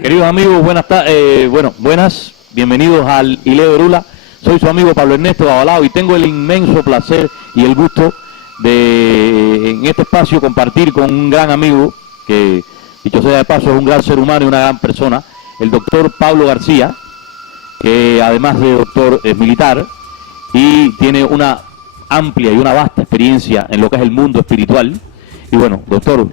Queridos amigos, buenas, bienvenidos al Hileo de Orula. Soy su amigo Pablo Ernesto Babalao y tengo el inmenso placer y el gusto de en este espacio compartir con un gran amigo que, dicho sea de paso, es un gran ser humano y una gran persona, el doctor Pablo García, que además de doctor es militar y tiene una amplia y una vasta experiencia en lo que es el mundo espiritual. Y bueno, doctor,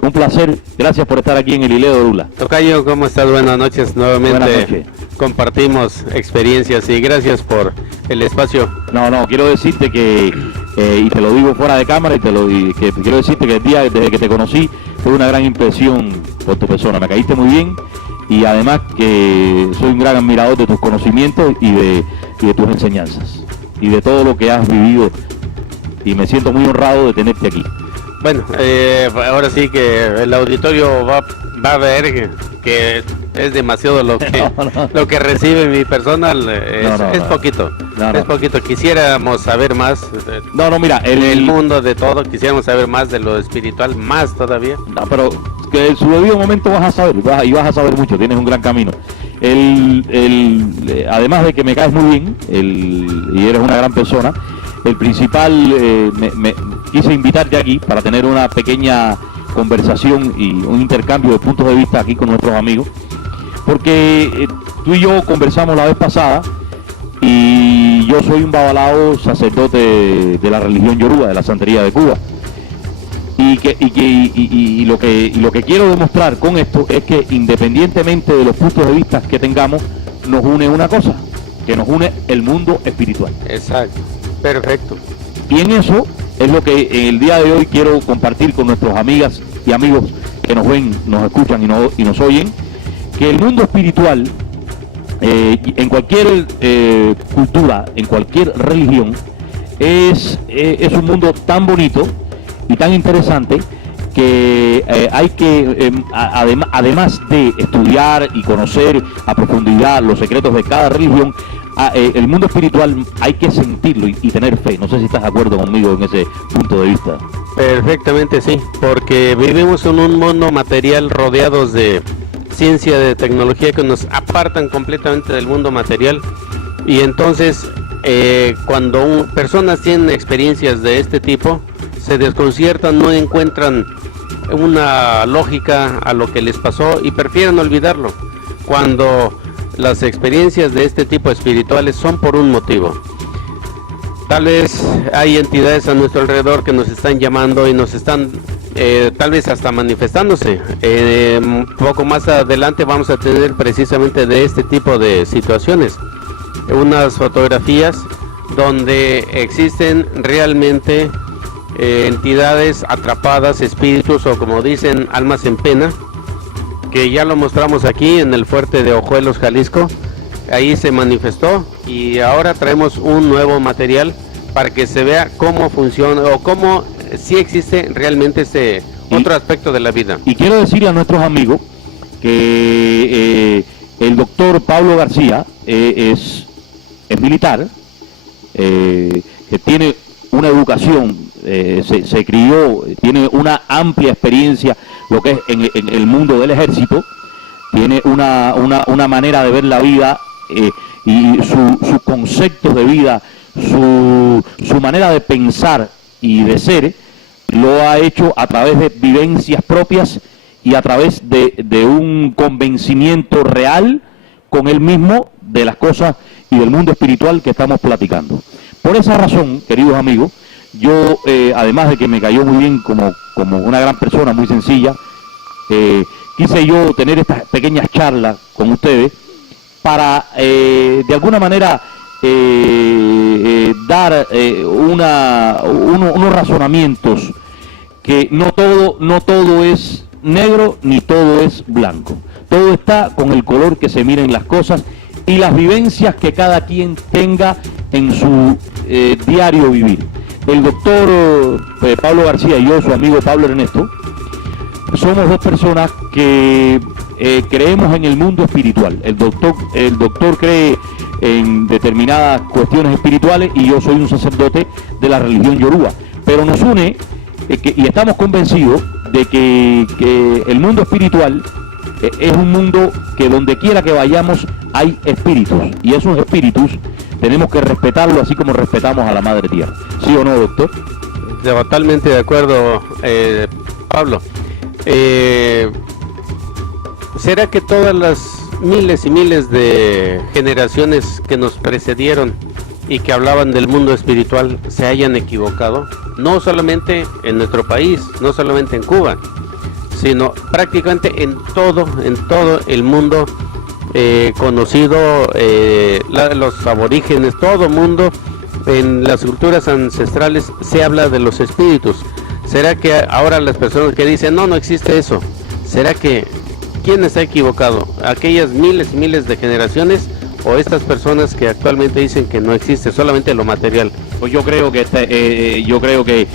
un placer, gracias por estar aquí en el Hileo de Orula. Tocayo, ¿cómo estás? Buenas noches, nuevamente. Buenas noches. Compartimos experiencias y gracias por el espacio. No, quiero decirte que, y te lo digo fuera de cámara, quiero decirte que el día desde que te conocí fue una gran impresión por tu persona, me caíste muy bien y además que soy un gran admirador de tus conocimientos y de tus enseñanzas y de todo lo que has vivido y me siento muy honrado de tenerte aquí. Bueno, ahora sí que el auditorio va a ver que es demasiado lo que recibe mi personal, es poquito. Es poquito. Quisiéramos saber más. Mira, el mundo de todo, quisiéramos saber más de lo espiritual, más todavía. No, pero que en su debido momento vas a saber, y vas a saber mucho, tienes un gran camino. Además de que me caes muy bien, y eres una gran persona, el principal, me quise invitarte aquí para tener una pequeña conversación y un intercambio de puntos de vista aquí con nuestros amigos, porque tú y yo conversamos la vez pasada y yo soy un babalao sacerdote de la religión yoruba, de la santería de Cuba, y lo que quiero demostrar con esto es que independientemente de los puntos de vista que tengamos, nos une una cosa, que nos une el mundo espiritual. Exacto, perfecto. Y en eso es lo que en el día de hoy quiero compartir con nuestras amigas y amigos que nos ven, nos escuchan y nos oyen, que el mundo espiritual, en cualquier cultura, en cualquier religión, es un mundo tan bonito y tan interesante que hay que, además de estudiar y conocer a profundidad los secretos de cada religión, el mundo espiritual hay que sentirlo y tener fe. No sé si estás de acuerdo conmigo en ese punto de vista. Perfectamente, sí, porque vivimos en un mundo material rodeados de ciencia, de tecnología que nos apartan completamente del mundo material, y entonces cuando personas tienen experiencias de este tipo, se desconciertan, no encuentran una lógica a lo que les pasó y prefieren olvidarlo, cuando las experiencias de este tipo espirituales son por un motivo. Tal vez hay entidades a nuestro alrededor que nos están llamando y nos están tal vez hasta manifestándose. Poco más adelante vamos a tener precisamente de este tipo de situaciones unas fotografías donde existen realmente entidades atrapadas, espíritus, o como dicen, almas en pena, que ya lo mostramos aquí en el fuerte de Ojuelos, Jalisco. Ahí se manifestó y ahora traemos un nuevo material para que se vea cómo funciona o cómo sí existe realmente este otro aspecto de la vida. Y quiero decirle a nuestros amigos que el doctor Pablo García es militar, que tiene una educación, se crió, tiene una amplia experiencia, lo que es en el mundo del ejército, tiene una manera de ver la vida y sus conceptos de vida, su manera de pensar y de ser, lo ha hecho a través de vivencias propias y a través de un convencimiento real con él mismo de las cosas y del mundo espiritual que estamos platicando. Por esa razón, queridos amigos, yo, además de que me cayó muy bien como una gran persona, muy sencilla, quise yo tener estas pequeñas charlas con ustedes para, de alguna manera, dar unos razonamientos, que no todo es negro ni todo es blanco. Todo está con el color que se miren las cosas y las vivencias que cada quien tenga en su diario vivir. El doctor Pablo García y yo, su amigo Pablo Ernesto, somos dos personas que creemos en el mundo espiritual. El doctor cree en determinadas cuestiones espirituales y yo soy un sacerdote de la religión yoruba. Pero nos une y estamos convencidos de que el mundo espiritual es un mundo que donde quiera que vayamos hay espíritus, y esos espíritus tenemos que respetarlos así como respetamos a la Madre Tierra. ¿Sí o no, doctor? Totalmente de acuerdo, Pablo. ¿Será que todas las miles y miles de generaciones que nos precedieron y que hablaban del mundo espiritual se hayan equivocado? No solamente en nuestro país, no solamente en Cuba, sino prácticamente en todo el mundo conocido, los aborígenes, todo el mundo, en las culturas ancestrales se habla de los espíritus. ¿Será que ahora las personas que dicen no existe eso, será que quién está equivocado? ¿Aquellas miles y miles de generaciones o estas personas que actualmente dicen que no existe, solamente lo material? Pues yo creo que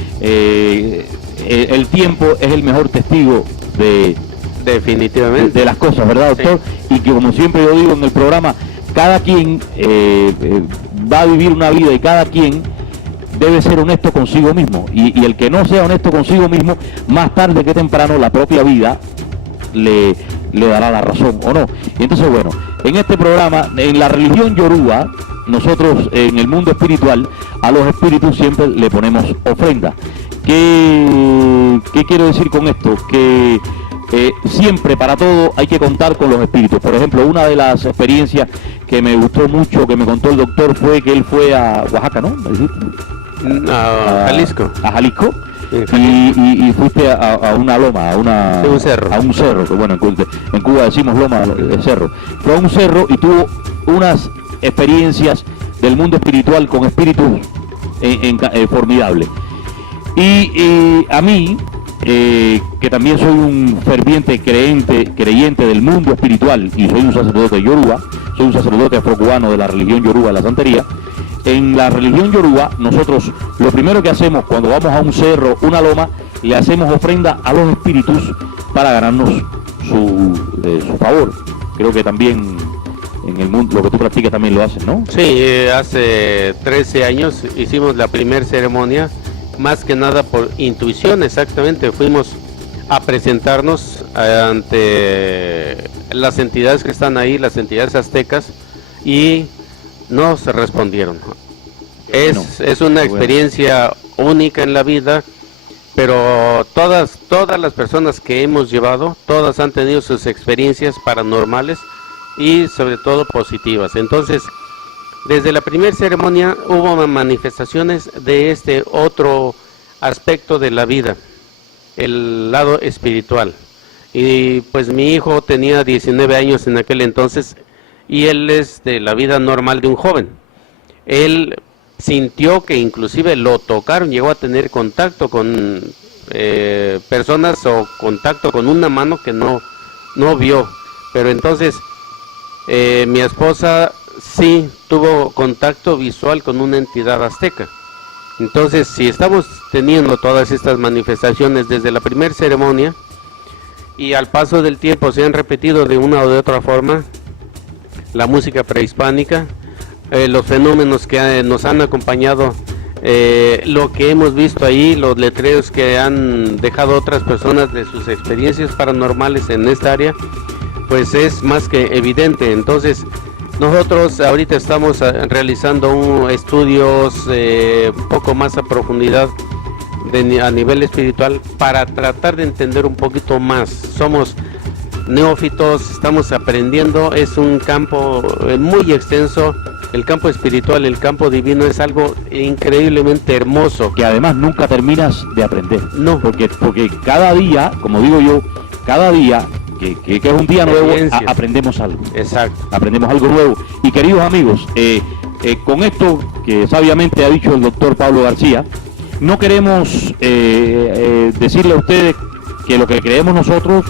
el tiempo es el mejor testigo definitivamente de las cosas, ¿verdad, doctor? Sí. Y que, como siempre yo digo en el programa, cada quien va a vivir una vida y cada quien debe ser honesto consigo mismo, y el que no sea honesto consigo mismo, más tarde que temprano la propia vida le dará la razón, ¿o no? Y entonces, bueno, en este programa, en la religión yoruba, nosotros en el mundo espiritual, a los espíritus siempre le ponemos ofrenda. ¿Qué quiero decir con esto? Que siempre, para todo, hay que contar con los espíritus. Por ejemplo, una de las experiencias que me gustó mucho, que me contó el doctor, fue que él fue a Oaxaca, ¿no? A Jalisco. A Jalisco. Y fuiste a una loma, a un cerro, que bueno, en Cuba decimos loma, cerro. Fue a un cerro y tuvo unas experiencias del mundo espiritual con espíritus formidables. Y a mí, que también soy un ferviente creyente del mundo espiritual, y soy un sacerdote yoruba, soy un sacerdote afrocubano de la religión yoruba de la santería. En la religión yoruba, nosotros lo primero que hacemos cuando vamos a un cerro, una loma, le hacemos ofrenda a los espíritus para ganarnos su favor. Creo que también en el mundo, lo que tú practicas también lo haces, ¿no? Sí, hace 13 años hicimos la primera ceremonia, más que nada por intuición, exactamente. Fuimos a presentarnos ante las entidades que están ahí, las entidades aztecas, y nos respondieron. Es una experiencia única en la vida, pero todas las personas que hemos llevado, todas han tenido sus experiencias paranormales y sobre todo positivas. Entonces, desde la primera ceremonia hubo manifestaciones de este otro aspecto de la vida, el lado espiritual. Y pues mi hijo tenía 19 años en aquel entonces, y él es de la vida normal de un joven. Él sintió que inclusive lo tocaron, llegó a tener contacto con personas o contacto con una mano que no vio. Pero entonces mi esposa sí tuvo contacto visual con una entidad azteca. Entonces, si estamos teniendo todas estas manifestaciones desde la primera ceremonia y al paso del tiempo se han repetido de una o de otra forma, la música prehispánica, los fenómenos que nos han acompañado, lo que hemos visto ahí, los letreros que han dejado otras personas de sus experiencias paranormales en esta área, pues es más que evidente. Entonces, nosotros ahorita estamos realizando estudios un poco más a profundidad a nivel espiritual para tratar de entender un poquito más. Somos neófitos, estamos aprendiendo, es un campo muy extenso, el campo espiritual, el campo divino es algo increíblemente hermoso. Que además nunca terminas de aprender. No. Porque cada día, como digo yo, cada día que es un día nuevo, aprendemos algo. Exacto. Aprendemos algo nuevo. Y queridos amigos, con esto que sabiamente ha dicho el doctor Pablo García, no queremos decirle a ustedes que lo que creemos nosotros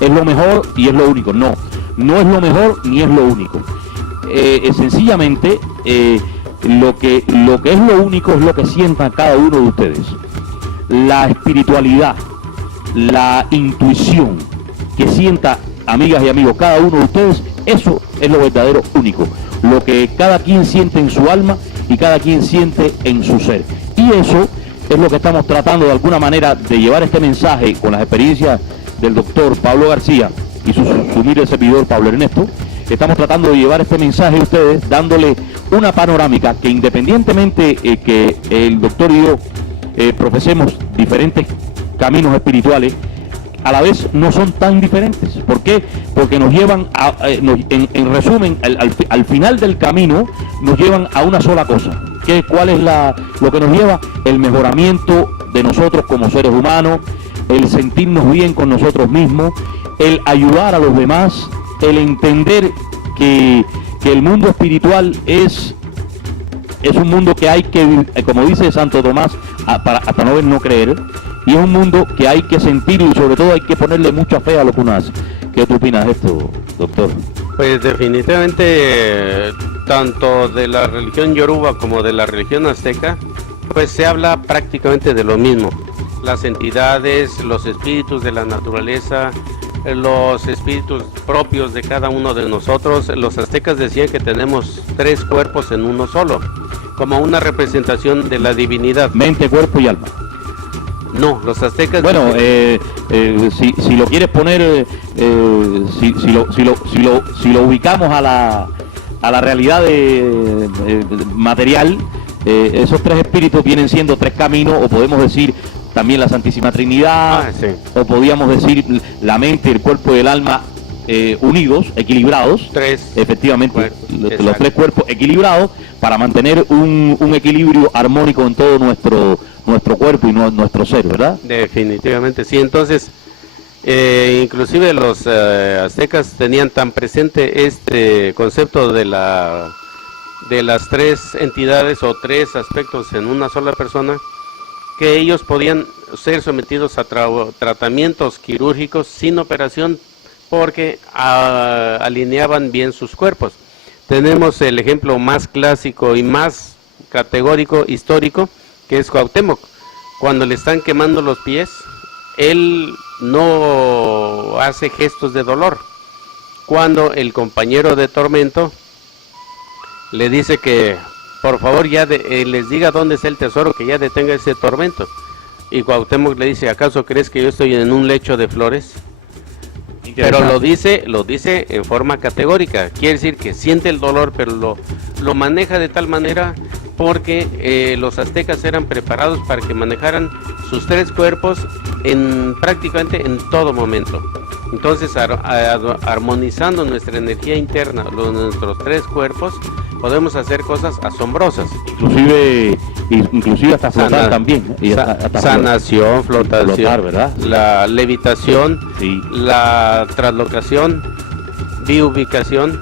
es lo mejor y es lo único. No es lo mejor ni es lo único. Sencillamente lo que es lo único es lo que sientan cada uno de ustedes. La espiritualidad, la intuición que sienta, amigas y amigos, cada uno de ustedes, eso es lo verdadero único. Lo que cada quien siente en su alma y cada quien siente en su ser. Y eso es lo que estamos tratando de alguna manera de llevar este mensaje con las experiencias del doctor Pablo García, y su humilde servidor Pablo Ernesto. Estamos tratando de llevar este mensaje a ustedes, dándole una panorámica que independientemente que el doctor y yo profesemos diferentes caminos espirituales, a la vez no son tan diferentes. ¿Por qué? Porque nos llevan, en resumen, al final del camino, nos llevan a una sola cosa. ¿Cuál es lo que nos lleva? El mejoramiento de nosotros como seres humanos, el sentirnos bien con nosotros mismos, el ayudar a los demás, el entender que el mundo espiritual es un mundo que hay que, como dice Santo Tomás, hasta no ver no creer, y es un mundo que hay que sentir y sobre todo hay que ponerle mucha fe a lo que uno hace. ¿Qué tú opinas de esto, doctor? Pues definitivamente, tanto de la religión yoruba como de la religión azteca, pues se habla prácticamente de lo mismo. Las entidades, los espíritus de la naturaleza, los espíritus propios de cada uno de nosotros. Los aztecas decían que tenemos 3 cuerpos en uno solo, como una representación de la divinidad. Mente, cuerpo y alma. No, los aztecas... Bueno, si lo quieres poner, si lo ubicamos a la realidad material, esos 3 espíritus vienen siendo 3 caminos, o podemos decir también la Santísima Trinidad, sí. O podríamos decir la mente, el cuerpo y el alma unidos, equilibrados. 3. Efectivamente, los 3 cuerpos equilibrados para mantener un equilibrio armónico en todo nuestro cuerpo y nuestro ser, ¿verdad? Definitivamente, sí. Entonces, inclusive los aztecas tenían tan presente este concepto de las 3 entidades o 3 aspectos en una sola persona, que ellos podían ser sometidos a tratamientos quirúrgicos sin operación porque alineaban bien sus cuerpos. Tenemos el ejemplo más clásico y más categórico, histórico, que es Cuauhtémoc. Cuando le están quemando los pies, él no hace gestos de dolor. Cuando el compañero de tormento le dice que por favor ya les diga dónde está el tesoro, que ya detenga ese tormento, y Cuauhtémoc le dice: ¿acaso crees que yo estoy en un lecho de flores? Pero lo dice en forma categórica, quiere decir que siente el dolor, pero lo maneja de tal manera porque los aztecas eran preparados para que manejaran sus 3 cuerpos prácticamente en todo momento. Entonces, armonizando nuestra energía interna, nuestros 3 cuerpos, podemos hacer cosas asombrosas. Inclusive hasta flotar también. Hasta sanación, flotación, flotar, ¿verdad? La levitación, sí. La translocación, biubicación,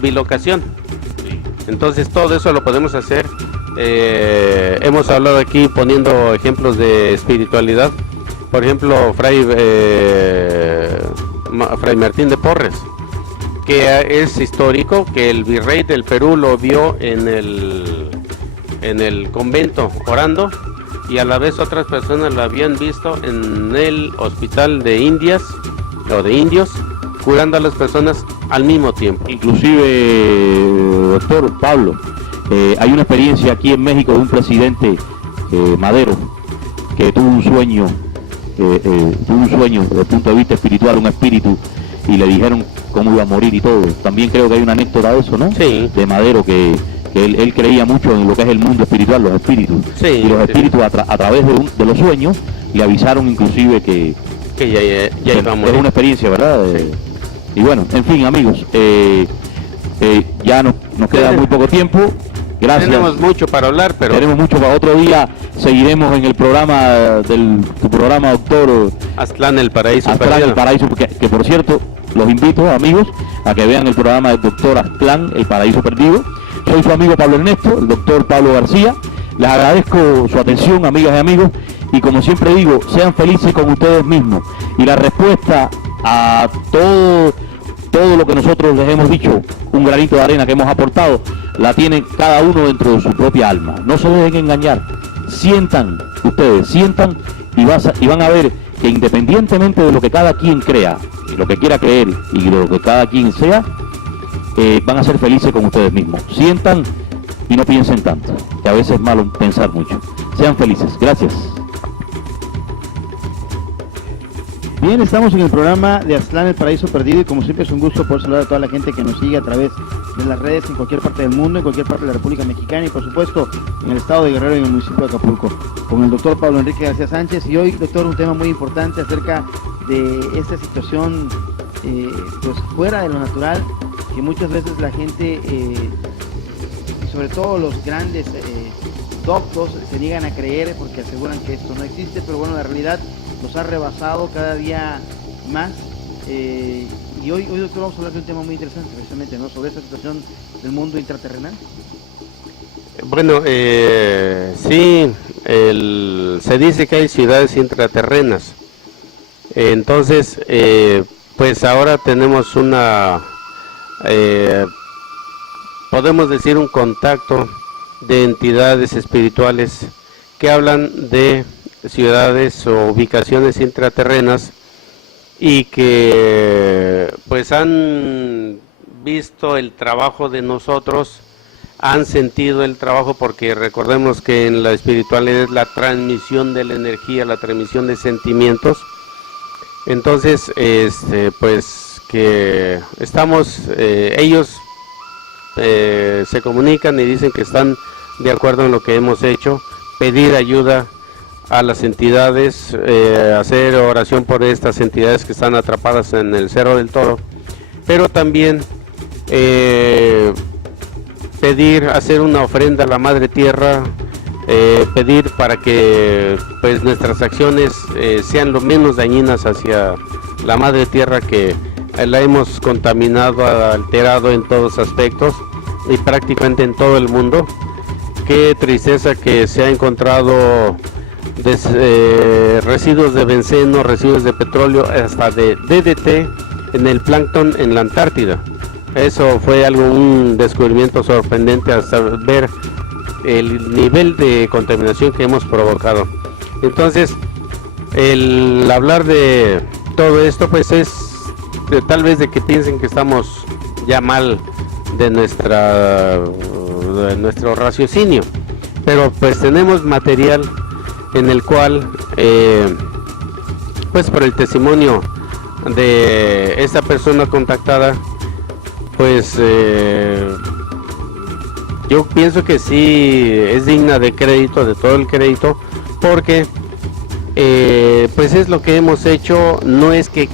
bilocación. Sí. Entonces todo eso lo podemos hacer. Hemos hablado aquí poniendo ejemplos de espiritualidad. Por ejemplo, Fray Martín de Porres, que es histórico, que el virrey del Perú lo vio en el convento orando, y a la vez otras personas lo habían visto en el hospital de Indias o de indios, curando a las personas al mismo tiempo. Inclusive, doctor Pablo, hay una experiencia aquí en México de un presidente, Madero, que tuvo un sueño desde el punto de vista espiritual, un espíritu, y le dijeron cómo iba a morir y todo. También creo que hay una anécdota de eso, ¿no? Sí. De Madero, que él creía mucho en lo que es el mundo espiritual, los espíritus. Sí, y los espíritus a través de los sueños le avisaron inclusive que ya iba a morir. Es una experiencia, ¿verdad? Sí. Y bueno, en fin, amigos, ya nos queda muy poco tiempo. Gracias. Tenemos mucho para hablar, pero... Tenemos mucho para otro día. Seguiremos en el programa tu programa, doctor. Aztlán, el paraíso Aztlán, perdido. el paraíso, que por cierto, los invito, amigos, a que vean el programa del doctor Aztlán, el paraíso perdido. Soy su amigo Pablo Ernesto, el doctor Pablo García. Les agradezco su atención, amigas y amigos. Y como siempre digo, sean felices con ustedes mismos. Y la respuesta a todo lo que nosotros les hemos dicho, un granito de arena que hemos aportado, la tienen cada uno dentro de su propia alma. No se dejen engañar. Sientan y van a ver que independientemente de lo que cada quien crea, lo que quiera creer y lo que cada quien sea, van a ser felices con ustedes mismos. Sientan y no piensen tanto, que a veces es malo pensar mucho. Sean felices. Gracias. Bien, estamos en el programa de Aztlán, el paraíso perdido, y como siempre es un gusto poder saludar a toda la gente que nos sigue a través de las redes en cualquier parte del mundo, en cualquier parte de la República Mexicana y por supuesto en el estado de Guerrero y en el municipio de Acapulco, con el doctor Pablo Enrique García Sánchez. Y hoy, doctor, un tema muy importante acerca de esta situación pues fuera de lo natural, que muchas veces la gente, y sobre todo los grandes doctos, se niegan a creer porque aseguran que esto no existe, pero bueno, la realidad nos ha rebasado cada día más, y hoy doctor, vamos a hablar de un tema muy interesante precisamente, ¿no?, sobre esta situación del mundo intraterrenal. Bueno, sí, se dice que hay ciudades intraterrenas, entonces pues ahora tenemos podemos decir un contacto de entidades espirituales que hablan de ciudades o ubicaciones intraterrenas y que pues han visto el trabajo de nosotros, han sentido el trabajo, porque recordemos que en la espiritualidad es la transmisión de la energía, la transmisión de sentimientos. Entonces pues que estamos, ellos se comunican y dicen que están de acuerdo en lo que hemos hecho, pedir ayuda a las entidades, hacer oración por estas entidades que están atrapadas en el Cerro del Toro, pero también pedir, hacer una ofrenda a la Madre Tierra, pedir para que pues nuestras acciones sean lo menos dañinas hacia la Madre Tierra, que la hemos contaminado, alterado en todos aspectos y prácticamente en todo el mundo. Qué tristeza que se ha encontrado residuos de benceno, residuos de petróleo, hasta de DDT en el plancton en la Antártida. Eso fue un descubrimiento sorprendente hasta ver el nivel de contaminación que hemos provocado. Entonces, el hablar de todo esto pues es tal vez de que piensen que estamos ya mal de nuestro raciocinio, pero pues tenemos material en el cual pues por el testimonio de esta persona contactada, pues yo pienso que sí es digna de crédito, de todo el crédito, porque pues es lo que hemos hecho. No es que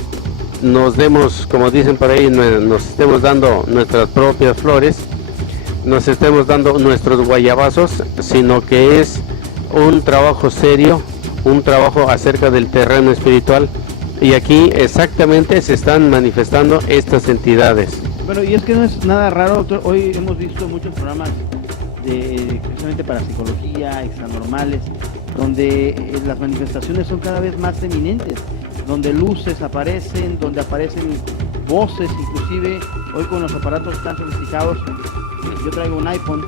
nos demos, como dicen por ahí, nos estemos dando nuestras propias flores, nos estemos dando nuestros guayabazos, sino que es un trabajo serio, un trabajo acerca del terreno espiritual, y aquí exactamente se están manifestando estas entidades. Bueno, y es que no es nada raro, doctor. Hoy hemos visto muchos programas precisamente para psicología, extranormales, donde las manifestaciones son cada vez más eminentes, donde luces aparecen, donde aparecen voces, inclusive hoy con los aparatos tan sofisticados. Yo traigo un iPhone,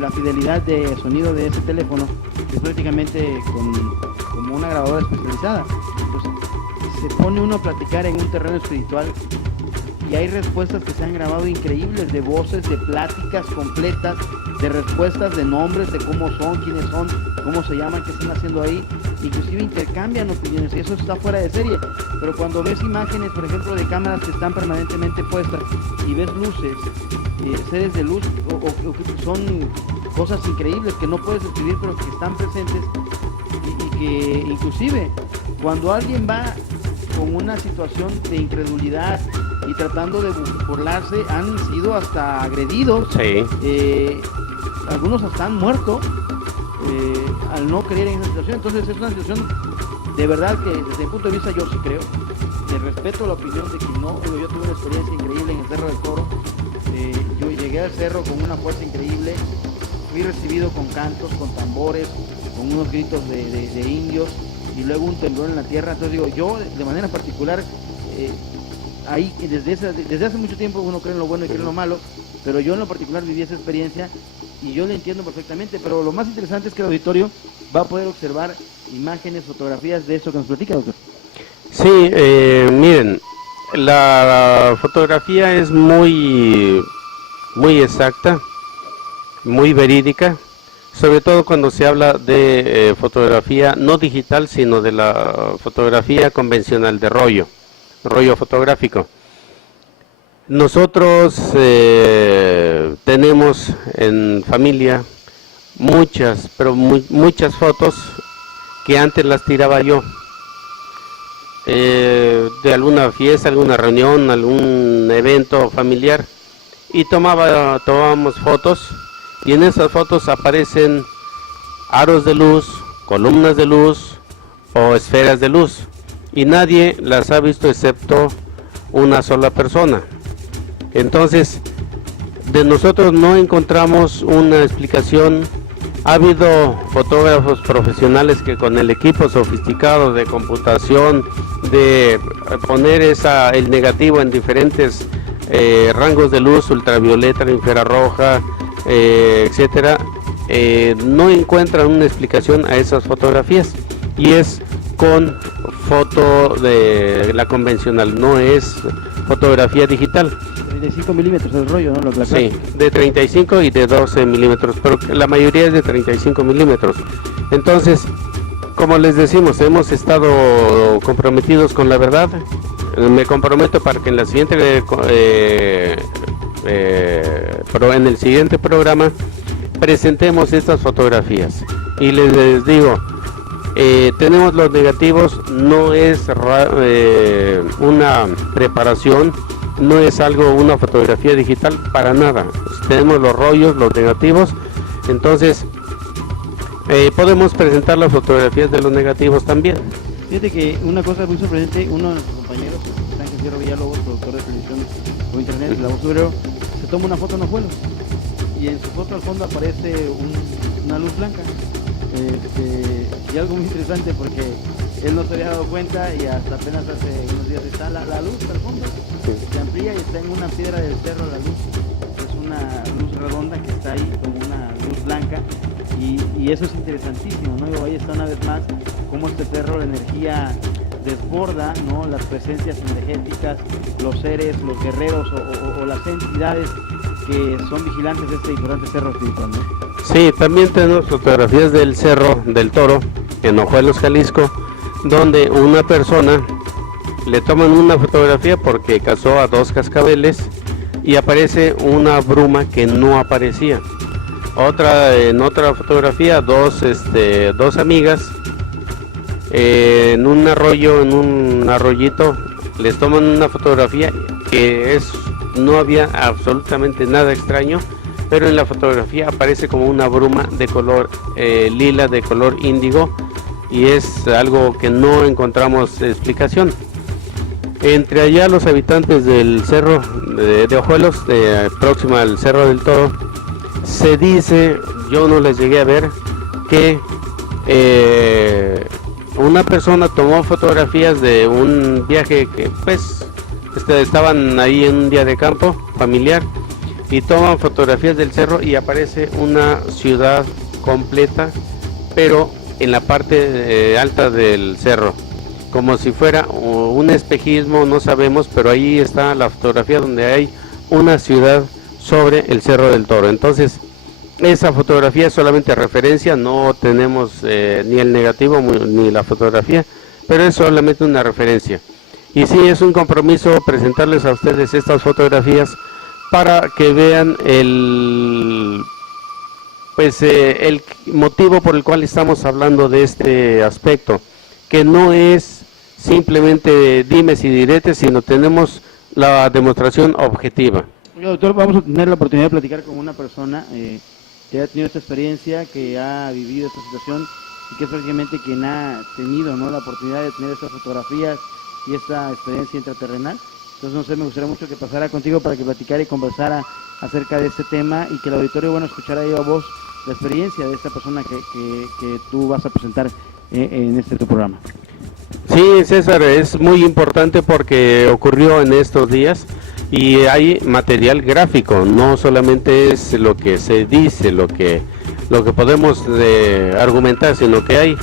la fidelidad de sonido de ese teléfono es prácticamente como una grabadora especializada. Entonces, se pone uno a platicar en un terreno espiritual y hay respuestas que se han grabado increíbles, de voces, de pláticas completas, de respuestas, de nombres, de cómo son, quiénes son, cómo se llaman, qué están haciendo ahí. Inclusive intercambian opiniones, y eso está fuera de serie. Pero cuando ves imágenes, por ejemplo, de cámaras que están permanentemente puestas y ves luces, seres de luz, o que son cosas increíbles que no puedes describir, pero que están presentes, y que inclusive cuando alguien va con una situación de incredulidad y tratando de burlarse, han sido hasta agredidos. Sí. Algunos hasta han muerto al no creer en esa situación. Entonces es una situación de verdad que desde mi punto de vista yo sí creo, respeto la opinión de quien no. Yo tuve una experiencia increíble en el Cerro del Toro. Yo llegué al cerro con una fuerza increíble, fui recibido con cantos, con tambores, con unos gritos de indios, y luego un temblor en la tierra. Entonces digo, yo de manera particular, ahí desde hace mucho tiempo uno cree en lo bueno y cree en lo malo, pero yo en lo particular viví esa experiencia y yo la entiendo perfectamente. Pero lo más interesante es que el auditorio va a poder observar imágenes, fotografías de eso que nos platica, doctor. Sí, miren, la fotografía es muy exacta, muy verídica. sobre todo cuando se habla de fotografía no digital, sino de la fotografía convencional de rollo fotográfico. Nosotros tenemos en familia muchas, pero muchas fotos que antes las tiraba yo, de alguna fiesta, alguna reunión, algún evento familiar, y tomábamos fotos, y en esas fotos aparecen aros de luz, columnas de luz o esferas de luz, y nadie las ha visto excepto una sola persona. Entonces, de nosotros no encontramos una explicación. Ha habido fotógrafos profesionales que con el equipo sofisticado de computación, de poner el negativo en diferentes rangos de luz, ultravioleta, infrarroja, etcétera, no encuentran una explicación a esas fotografías, y es con foto de la convencional, no es fotografía digital. 35 milímetros el rollo, ¿no? Sí, de 35 y de 12 milímetros, pero la mayoría es de 35 milímetros. Entonces, como les decimos, hemos estado comprometidos con la verdad. Me comprometo para que en la siguiente en el siguiente programa presentemos estas fotografías. Y les digo, tenemos los negativos, no es una preparación, no es una fotografía digital para nada. Tenemos los rollos, los negativos, entonces podemos presentar las fotografías de los negativos también. Fíjate que una cosa muy sorprendente, uno de nuestros compañeros, Ángel Fierro Villalobos, productor de televisión o internet, La Voz Obrero, se toma una foto en Ojuelos, y en su foto al fondo aparece una luz blanca. Y algo muy interesante, porque él no se había dado cuenta, y hasta apenas hace unos días está la luz al fondo, se amplía y está en una piedra del cerro la luz. Es una luz redonda que está ahí como una luz blanca, y eso es interesantísimo, ¿no? Y ahí está una vez más cómo este cerro, la energía desborda, ¿no? Las presencias energéticas, los seres, los guerreros o las entidades que son vigilantes de este importante cerro espiritual, ¿no? Sí, también tenemos fotografías del Cerro del Toro en Ojuelos, Jalisco, donde una persona le toman una fotografía porque cazó a 2 cascabeles y aparece una bruma que no aparecía. En otra fotografía, dos amigas en un arroyito, les toman una fotografía que no había absolutamente nada extraño, pero en la fotografía aparece como una bruma de color lila, de color índigo, y es algo que no encontramos explicación. Entre allá los habitantes del cerro de Ojuelos, próxima al Cerro del Toro, se dice, yo no les llegué a ver, que una persona tomó fotografías de un viaje que pues estaban ahí en un día de campo familiar, y toman fotografías del cerro y aparece una ciudad completa, pero en la parte alta del cerro, como si fuera un espejismo, no sabemos, pero ahí está la fotografía donde hay una ciudad sobre el Cerro del Toro. Entonces, esa fotografía es solamente referencia, no tenemos ni el negativo ni la fotografía, pero es solamente una referencia. Y sí, es un compromiso presentarles a ustedes estas fotografías para que vean el motivo por el cual estamos hablando de este aspecto, que no es simplemente dimes y diretes, sino tenemos la demostración objetiva. Doctor, vamos a tener la oportunidad de platicar con una persona que ha tenido esta experiencia, que ha vivido esta situación, y que es prácticamente quien ha tenido, ¿no?, la oportunidad de tener estas fotografías y esta experiencia intraterrenal. Entonces, no sé, me gustaría mucho que pasara contigo para que platicara y conversara acerca de este tema, y que el auditorio, bueno, escuchara yo a vos la experiencia de esta persona que tú vas a presentar en tu programa. Sí, César, es muy importante porque ocurrió en estos días y hay material gráfico, no solamente es lo que se dice, lo que podemos argumentar, sino que hay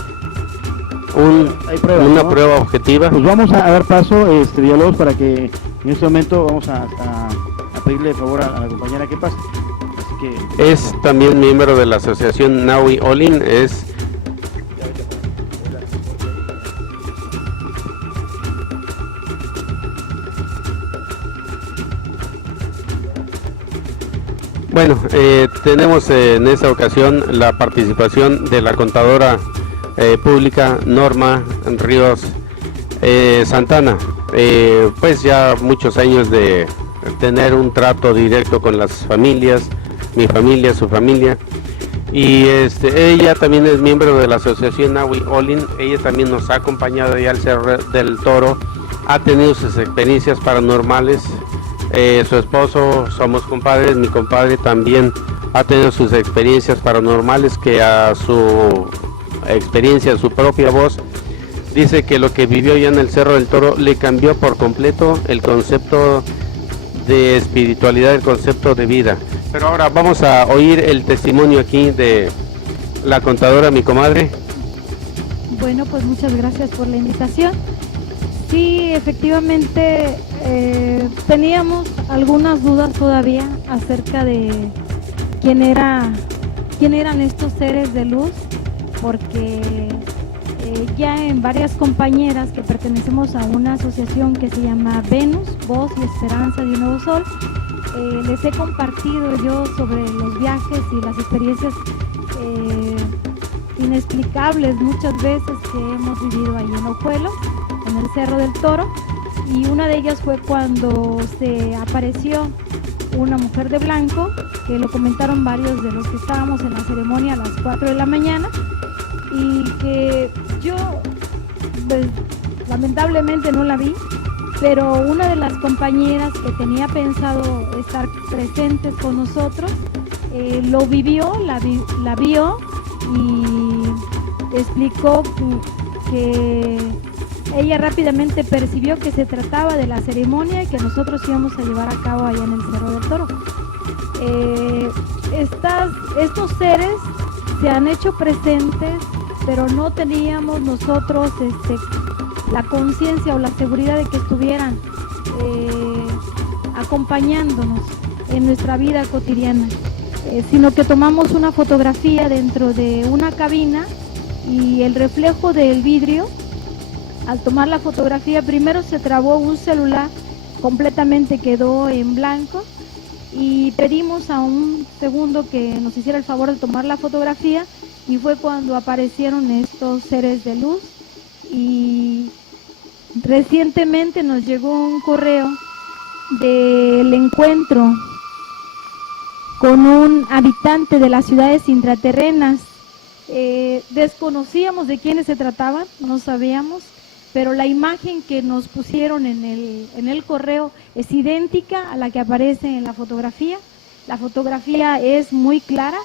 pruebas, una ¿no?, prueba objetiva. Pues vamos a dar paso, Villalobos, para que en este momento vamos a pedirle de favor a la compañera que pase. Así Es también miembro de la asociación Nahui Olin, es bueno, tenemos en esta ocasión la participación de la contadora pública Norma Ríos Santana, pues ya muchos años de tener un trato directo con las familias, mi familia, su familia, y ella también es miembro de la asociación Nahui Olin. Ella también nos ha acompañado ya al Cerro del Toro, ha tenido sus experiencias paranormales. Su esposo, somos compadres, mi compadre también ha tenido sus experiencias paranormales, que a su experiencia, a su propia voz, dice que lo que vivió ya en el Cerro del Toro le cambió por completo el concepto de espiritualidad, el concepto de vida. Pero ahora vamos a oír el testimonio aquí de la contadora, mi comadre. Bueno, pues muchas gracias por la invitación. Sí, efectivamente teníamos algunas dudas todavía acerca de quién eran estos seres de luz, porque ya en varias compañeras que pertenecemos a una asociación que se llama Venus, Voz y Esperanza de un Nuevo Sol, les he compartido yo sobre los viajes y las experiencias inexplicables muchas veces que hemos vivido ahí en Ojuelos, en el Cerro del Toro, y una de ellas fue cuando se apareció una mujer de blanco, que lo comentaron varios de los que estábamos en la ceremonia a las 4 de la mañana, y que yo pues, lamentablemente no la vi, pero una de las compañeras que tenía pensado estar presentes con nosotros lo vivió, la vio y explicó que ella rápidamente percibió que se trataba de la ceremonia y que nosotros íbamos a llevar a cabo allá en el Cerro del Toro. Estos seres se han hecho presentes, pero no teníamos nosotros la conciencia o la seguridad de que estuvieran acompañándonos en nuestra vida cotidiana, sino que tomamos una fotografía dentro de una cabina y el reflejo del vidrio. Al tomar la fotografía, primero se trabó un celular, completamente quedó en blanco, y pedimos a un segundo que nos hiciera el favor de tomar la fotografía, y fue cuando aparecieron estos seres de luz. Y recientemente nos llegó un correo del encuentro con un habitante de las ciudades intraterrenas. Desconocíamos de quiénes se trataban, no sabíamos, pero la imagen que nos pusieron en el correo es idéntica a la que aparece en la fotografía. La fotografía es muy clara,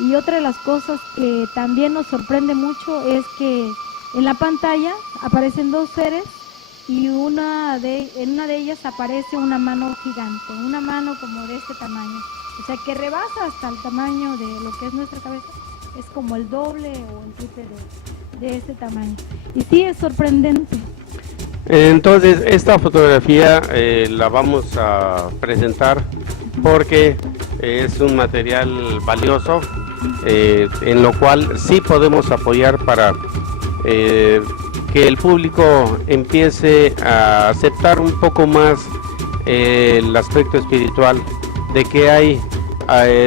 y otra de las cosas que también nos sorprende mucho es que en la pantalla aparecen dos seres, y en una de ellas aparece una mano gigante, una mano como de este tamaño, o sea que rebasa hasta el tamaño de lo que es nuestra cabeza, es como el doble o el triple de este tamaño, y sí es sorprendente. Entonces esta fotografía la vamos a presentar porque es un material valioso, en lo cual sí podemos apoyar para que el público empiece a aceptar un poco más el aspecto espiritual, de que hay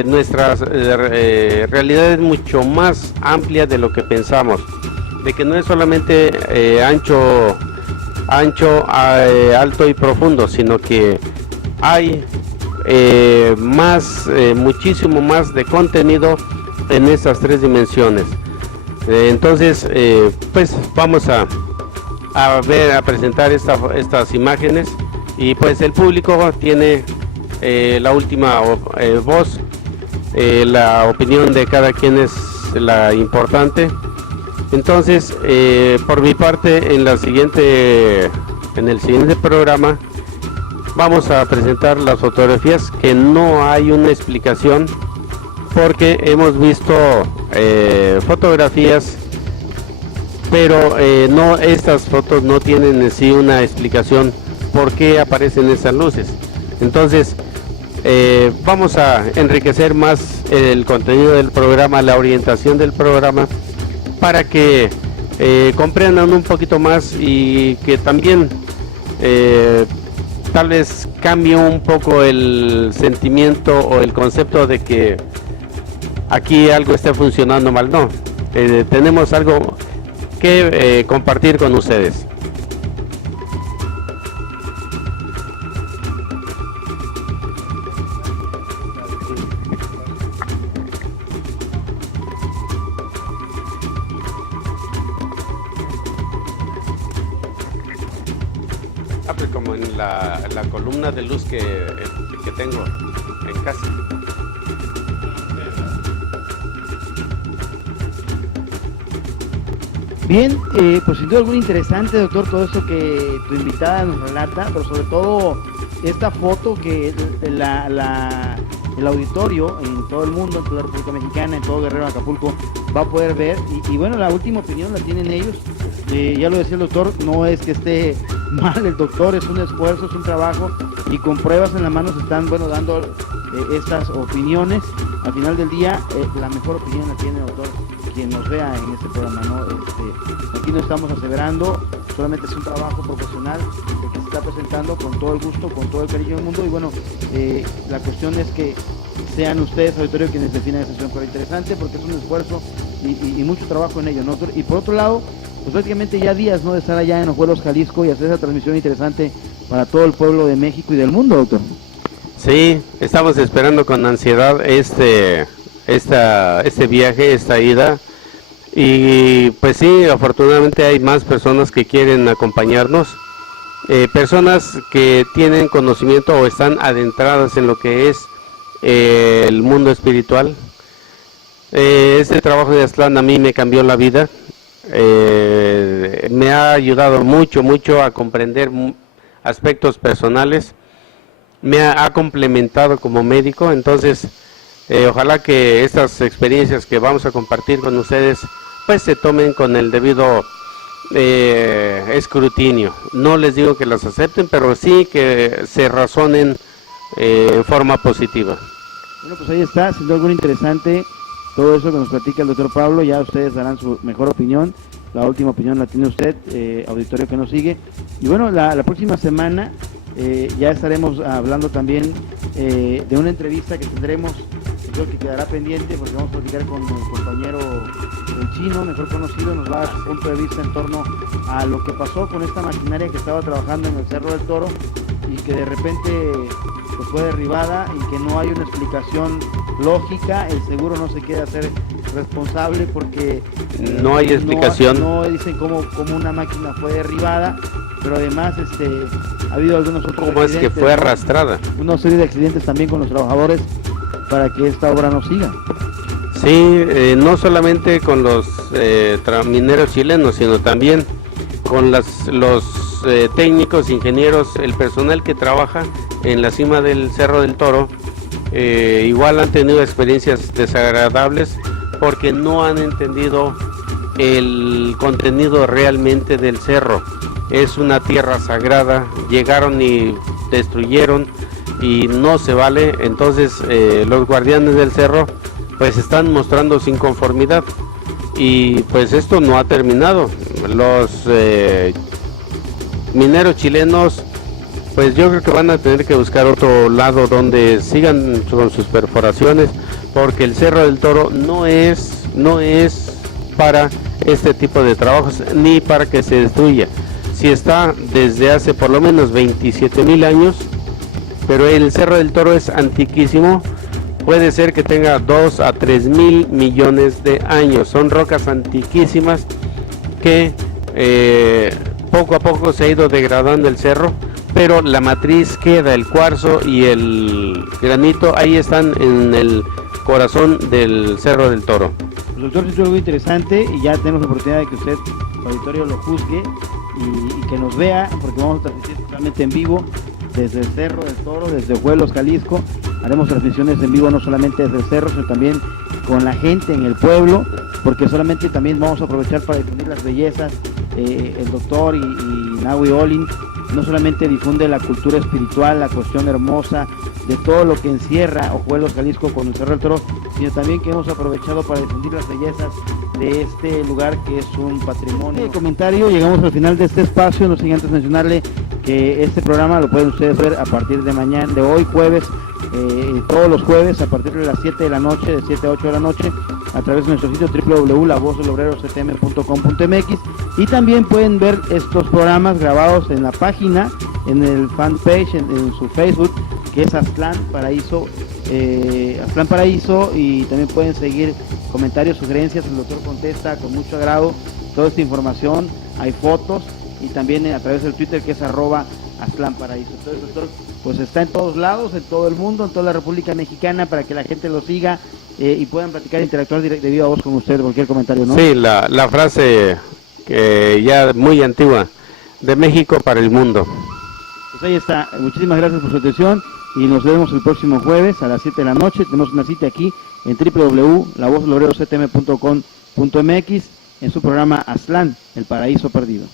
nuestra realidad es mucho más amplia de lo que pensamos, de que no es solamente ancho, alto y profundo, sino que hay muchísimo más de contenido en esas tres dimensiones. Entonces pues vamos a presentar estas imágenes, y pues el público tiene la última voz, la opinión de cada quien es la importante. Entonces por mi parte, en el siguiente programa vamos a presentar las fotografías, que no hay una explicación, porque hemos visto fotografías, pero estas fotos no tienen en sí una explicación por qué aparecen esas luces. Entonces vamos a enriquecer más el contenido del programa, la orientación del programa, para que comprendan un poquito más y que también tal vez cambie un poco el sentimiento o el concepto de que aquí algo esté funcionando mal. No, tenemos algo que compartir con ustedes. Pues como en la columna de luz que tengo en casa. Bien, pues sin duda alguna interesante, doctor, todo eso que tu invitada nos relata, pero sobre todo esta foto que el auditorio en todo el mundo, en toda la República Mexicana, en todo Guerrero, Acapulco, va a poder ver. Y bueno, la última opinión la tienen ellos. Ya lo decía el doctor, no es que esté mal el doctor, es un esfuerzo, es un trabajo, y con pruebas en la mano se están, bueno, dando estas opiniones. Al final del día, la mejor opinión la tiene el doctor, quien nos vea en este programa, ¿no? Aquí no estamos aseverando, solamente es un trabajo profesional que se está presentando con todo el gusto, con todo el cariño del mundo, y bueno, la cuestión es que sean ustedes, auditorio, quienes definan esta sesión, pero interesante porque es un esfuerzo y mucho trabajo en ello, ¿no? Y por otro lado, pues prácticamente ya días, ¿no?, de estar allá en Ojuelos, Jalisco, y hacer esa transmisión interesante para todo el pueblo de México y del mundo, doctor. Sí, estamos esperando con ansiedad este viaje, esta ida, y pues sí, afortunadamente hay más personas que quieren acompañarnos, personas que tienen conocimiento o están adentradas en lo que es el mundo espiritual. Este trabajo de Aztlán a mí me cambió la vida. Me ha ayudado mucho a comprender aspectos personales, me ha complementado como médico. Entonces ojalá que estas experiencias que vamos a compartir con ustedes pues se tomen con el debido escrutinio. No les digo que las acepten, pero sí que se razonen en forma positiva. Bueno, pues ahí está, sin duda alguna interesante todo eso que nos platica el doctor Pablo. Ya ustedes darán su mejor opinión, la última opinión la tiene usted, auditorio que nos sigue. Y bueno, la próxima semana ya estaremos hablando también de una entrevista que tendremos, creo que quedará pendiente porque vamos a platicar con el compañero del Chino, mejor conocido, nos va a dar su punto de vista en torno a lo que pasó con esta maquinaria que estaba trabajando en el Cerro del Toro y que de repente pues fue derribada y que no hay una explicación lógica. El seguro no se quiere hacer responsable porque no hay explicación. No dicen cómo una máquina fue derribada, pero además ha habido algunos otros ¿Cómo es que fue arrastrada? Una serie de accidentes también con los trabajadores para que esta obra no siga. Sí, no solamente con los mineros chilenos, sino también con los técnicos, ingenieros, el personal que trabaja en la cima del Cerro del Toro. Igual han tenido experiencias desagradables porque no han entendido el contenido realmente del cerro. Es una tierra sagrada, llegaron y destruyeron y no se vale. Entonces los guardianes del cerro pues están mostrando su inconformidad y pues esto no ha terminado. Los mineros chilenos pues yo creo que van a tener que buscar otro lado donde sigan con sus perforaciones, porque el Cerro del Toro no es para este tipo de trabajos ni para que se destruya. Sí está desde hace por lo menos 27,000 años, pero el Cerro del Toro es antiquísimo, puede ser que tenga 2 a 3,000 millones de años. Son rocas antiquísimas que poco a poco se ha ido degradando el cerro, pero la matriz queda, el cuarzo y el granito ahí están en el corazón del Cerro del Toro. Doctor, es algo interesante y ya tenemos la oportunidad de que usted, el auditorio, lo juzgue y que nos vea, porque vamos a transmitir totalmente en vivo desde el Cerro del Toro, desde Ojuelos, Jalisco. Haremos transmisiones en vivo no solamente desde el cerro, sino también con la gente en el pueblo, porque solamente también vamos a aprovechar para difundir las bellezas. El doctor y Nahui Olin no solamente difunde la cultura espiritual, la cuestión hermosa de todo lo que encierra Ojuelos, Jalisco con el Cerro del Toro, sino también que hemos aprovechado para difundir las bellezas de este lugar que es un patrimonio. Comentario, llegamos al final de este espacio, no sin antes mencionarle que este programa lo pueden ustedes ver a partir de mañana, de hoy jueves, todos los jueves a partir de las 7 de la noche, de 7 a 8 de la noche, a través de nuestro sitio www.lavozdelobreroctm.com.mx, y también pueden ver estos programas grabados en la página, en el fanpage, en su Facebook, que es Aztlán Paraíso, y también pueden seguir comentarios, sugerencias, el doctor contesta con mucho agrado toda esta información, hay fotos, y también a través del Twitter, que es @Aztlán Paraíso. Entonces, doctor, pues está en todos lados, en todo el mundo, en toda la República Mexicana, para que la gente lo siga y puedan platicar, interactuar de viva voz con usted, cualquier comentario, ¿no? Sí, la frase que ya muy antigua, de México para el mundo. Pues ahí está, muchísimas gracias por su atención y nos vemos el próximo jueves a las 7 de la noche. Tenemos una cita aquí en www.lavozdelobreroctm.com.mx en su programa Aztlán, el Paraíso Perdido.